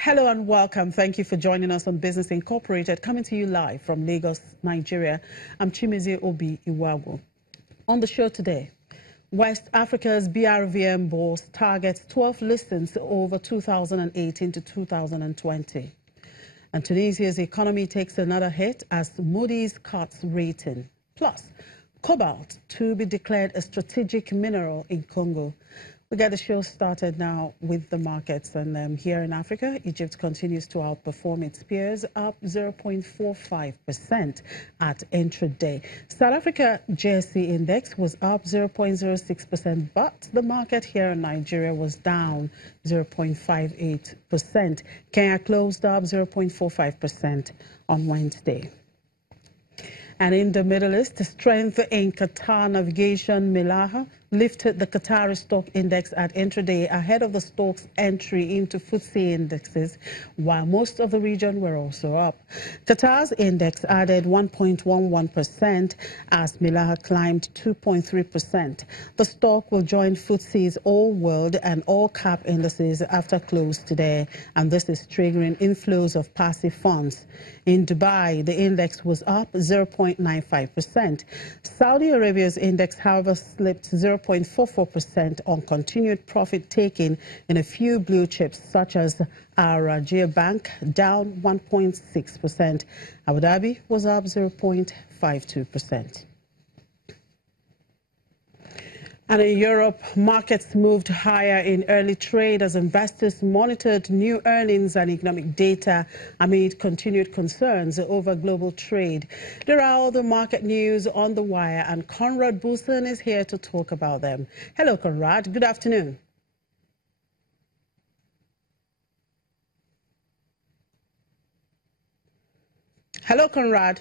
Hello and welcome. Thank you for joining us on Business Incorporated, coming to you live from Lagos, Nigeria. I'm Chimezie Obi Iwago. On the show today, West Africa's BRVM bourse targets 12 listings over 2018 to 2020. And Tunisia's economy takes another hit as Moody's cuts rating. Plus, cobalt to be declared a strategic mineral in Congo. We get the show started now with the markets, and here in Africa, Egypt continues to outperform its peers, up 0.45% at intraday. South Africa JSE index was up 0.06%, but the market here in Nigeria was down 0.58%. Kenya closed up 0.45% on Wednesday. And in the Middle East, strength in Qatar navigation Milaha lifted the Qatari stock index at intraday ahead of the stock's entry into FTSE indexes, while most of the region were also up. Qatar's index added 1.11% as Milaha climbed 2.3%. The stock will join FTSE's All World and All Cap indices after close today, and this is triggering inflows of passive funds. In Dubai, the index was up 0.95%. Saudi Arabia's index, however, slipped 0.44% on continued profit-taking in a few blue chips, such as Al Rajah Bank, down 1.6%. Abu Dhabi was up 0.52%. And in Europe, markets moved higher in early trade as investors monitored new earnings and economic data amid continued concerns over global trade. There are other market news on the wire, and Conrad Busen is here to talk about them. Hello, Conrad. Good afternoon. Hello, Conrad.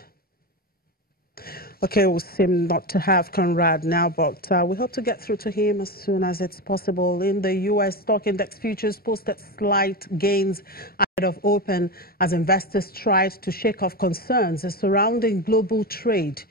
Okay, we seem not to have Conrad now, but we hope to get through to him as soon as it's possible. In the U.S., stock index futures posted slight gains ahead of open as investors tried to shake off concerns surrounding global trade.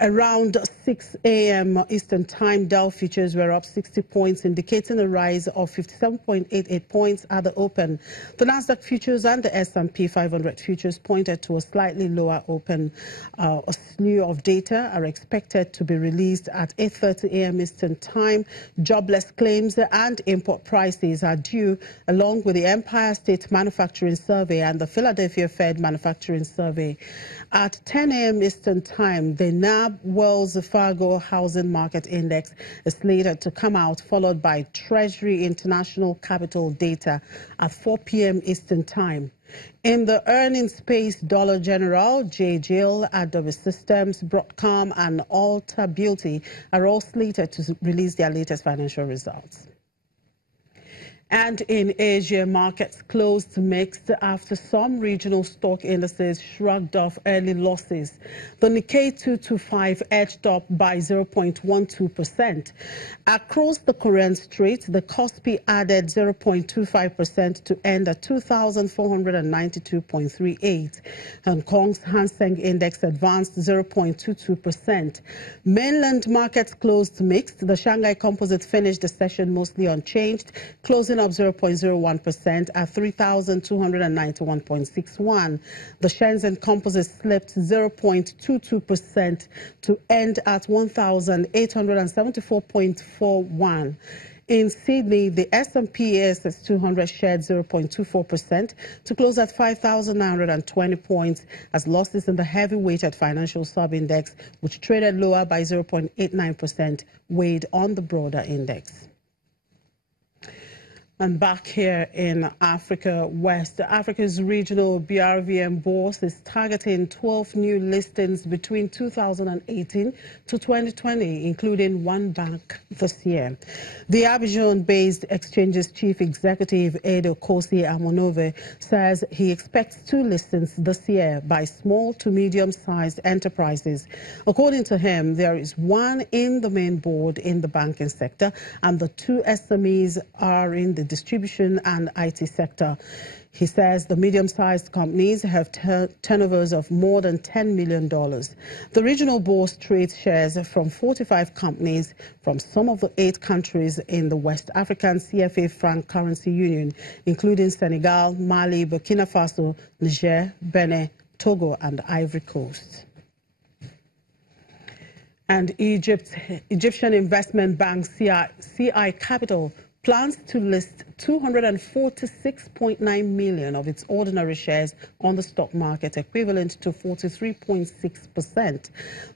Around 6 a.m. Eastern Time, Dow futures were up 60 points, indicating a rise of 57.88 points at the open. The Nasdaq futures and the S&P 500 futures pointed to a slightly lower open. A slew of data are expected to be released at 8:30 a.m. Eastern Time. Jobless claims and import prices are due, along with the Empire State Manufacturing Survey and the Philadelphia Fed Manufacturing Survey. At 10 a.m. Eastern Time, the NAB Wells Fargo Housing Market Index is slated to come out, followed by Treasury International Capital data at 4 p.m. Eastern Time. In the earnings space, Dollar General, JGL, Adobe Systems, Broadcom, and Ulta Beauty are all slated to release their latest financial results. And in Asia, markets closed mixed after some regional stock indices shrugged off early losses. The Nikkei 225 edged up by 0.12%. Across the Korean Strait, the Kospi added 0.25% to end at 2,492.38. Hong Kong's Hang Seng Index advanced 0.22%. Mainland markets closed mixed. The Shanghai Composite finished the session mostly unchanged, closing up 0.01% at 3,291.61. The Shenzhen Composite slipped 0.22% to end at 1,874.41. In Sydney, the S&P ASX 200 shed 0.24% to close at 5,920 points as losses in the heavy-weighted financial sub-index, which traded lower by 0.89%, weighed on the broader index. And back here in Africa, West Africa's regional BRVM bourse is targeting 12 new listings between 2018 to 2020, including one bank this year. The Abidjan-based exchange's chief executive, Edo Kosi Amonove, says he expects 2 listings this year by small to medium-sized enterprises. According to him, there is one in the main board in the banking sector, and the 2 SMEs are in the distribution and IT sector. He says the medium-sized companies have turnovers of more than $10 million. The regional board trades shares from 45 companies from some of the 8 countries in the West African CFA franc currency union, including Senegal, Mali, Burkina Faso, Niger, Benin, Togo, and Ivory Coast. And Egyptian investment bank CI Capital plans to list 246.9 million of its ordinary shares on the stock market, equivalent to 43.6%.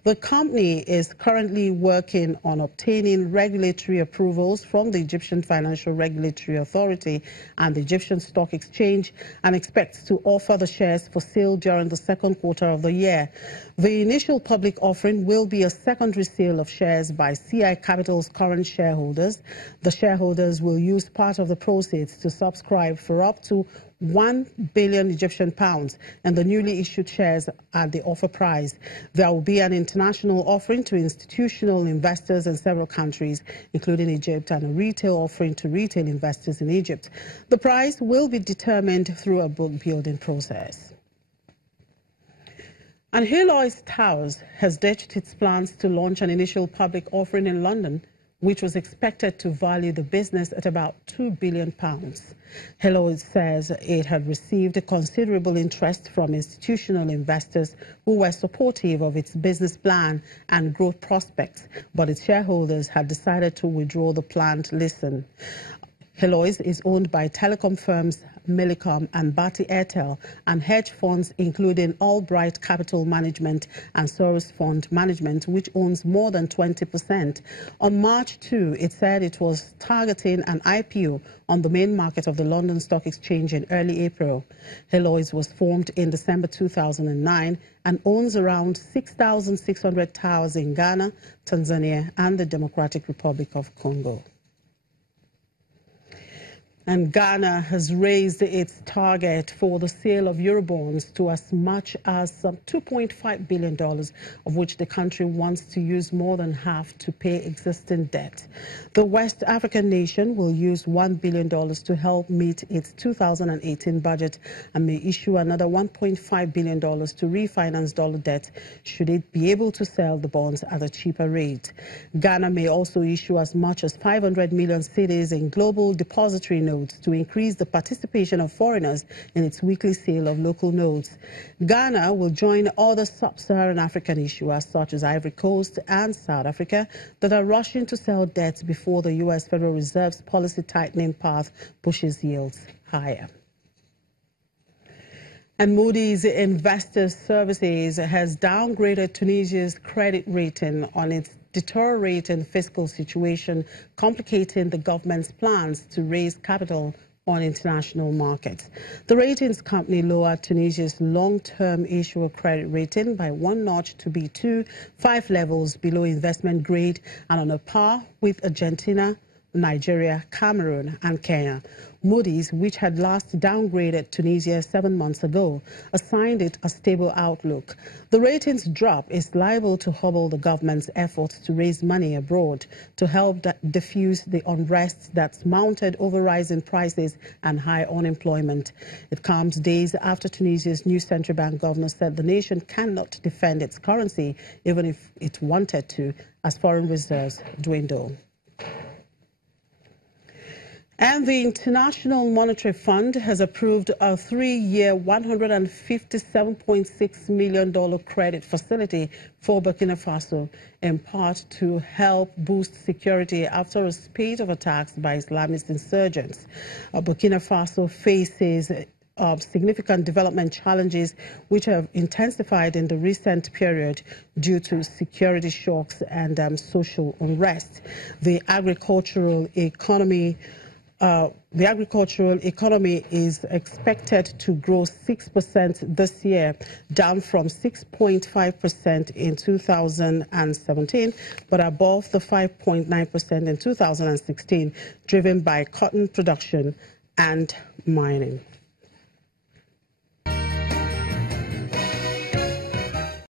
The company is currently working on obtaining regulatory approvals from the Egyptian Financial Regulatory Authority and the Egyptian Stock Exchange and expects to offer the shares for sale during the second quarter of the year. The initial public offering will be a secondary sale of shares by CI Capital's current shareholders. The shareholders will use part of the proceeds to subscribe for up to 1 billion Egyptian pounds and the newly issued shares at the offer price. There will be an international offering to institutional investors in several countries, including Egypt, and a retail offering to retail investors in Egypt. The price will be determined through a book building process. And Halois Towers has ditched its plans to launch an initial public offering in London, which was expected to value the business at about £2 billion. Halois says it had received a considerable interest from institutional investors who were supportive of its business plan and growth prospects, but its shareholders had decided to withdraw the planned listing. Halois is owned by telecom firms Millicom and Bharti Airtel and hedge funds including Albright Capital Management and Soros Fund Management, which owns more than 20%. On March 2, it said it was targeting an IPO on the main market of the London Stock Exchange in early April. Halois was formed in December 2009 and owns around 6,600 towers in Ghana, Tanzania, and the Democratic Republic of Congo. And Ghana has raised its target for the sale of Eurobonds to as much as $2.5 billion, of which the country wants to use more than half to pay existing debt. The West African nation will use $1 billion to help meet its 2018 budget and may issue another $1.5 billion to refinance dollar debt should it be able to sell the bonds at a cheaper rate. Ghana may also issue as much as 500 million cedis in global depository notes to increase the participation of foreigners in its weekly sale of local notes. Ghana will join other sub-Saharan African issuers such as Ivory Coast and South Africa that are rushing to sell debt before the U.S. Federal Reserve's policy tightening path pushes yields higher. And Moody's Investors Services has downgraded Tunisia's credit rating on its deteriorating fiscal situation, complicating the government's plans to raise capital on international markets. The ratings company lowered Tunisia's long-term issuer credit rating by 1 notch to B2, 5 levels below investment grade and on a par with Argentina, Nigeria, Cameroon and Kenya. Moody's, which had last downgraded Tunisia 7 months ago, assigned it a stable outlook. The ratings drop is liable to hobble the government's efforts to raise money abroad to help diffuse the unrest that's mounted over rising prices and high unemployment. It comes days after Tunisia's new central bank governor said the nation cannot defend its currency even if it wanted to, as foreign reserves dwindle. And the International Monetary Fund has approved a 3-year $157.6 million credit facility for Burkina Faso, in part to help boost security after a spate of attacks by Islamist insurgents. Burkina Faso faces significant development challenges which have intensified in the recent period due to security shocks and social unrest. The agricultural economy is expected to grow 6% this year, down from 6.5% in 2017, but above the 5.9% in 2016, driven by cotton production and mining.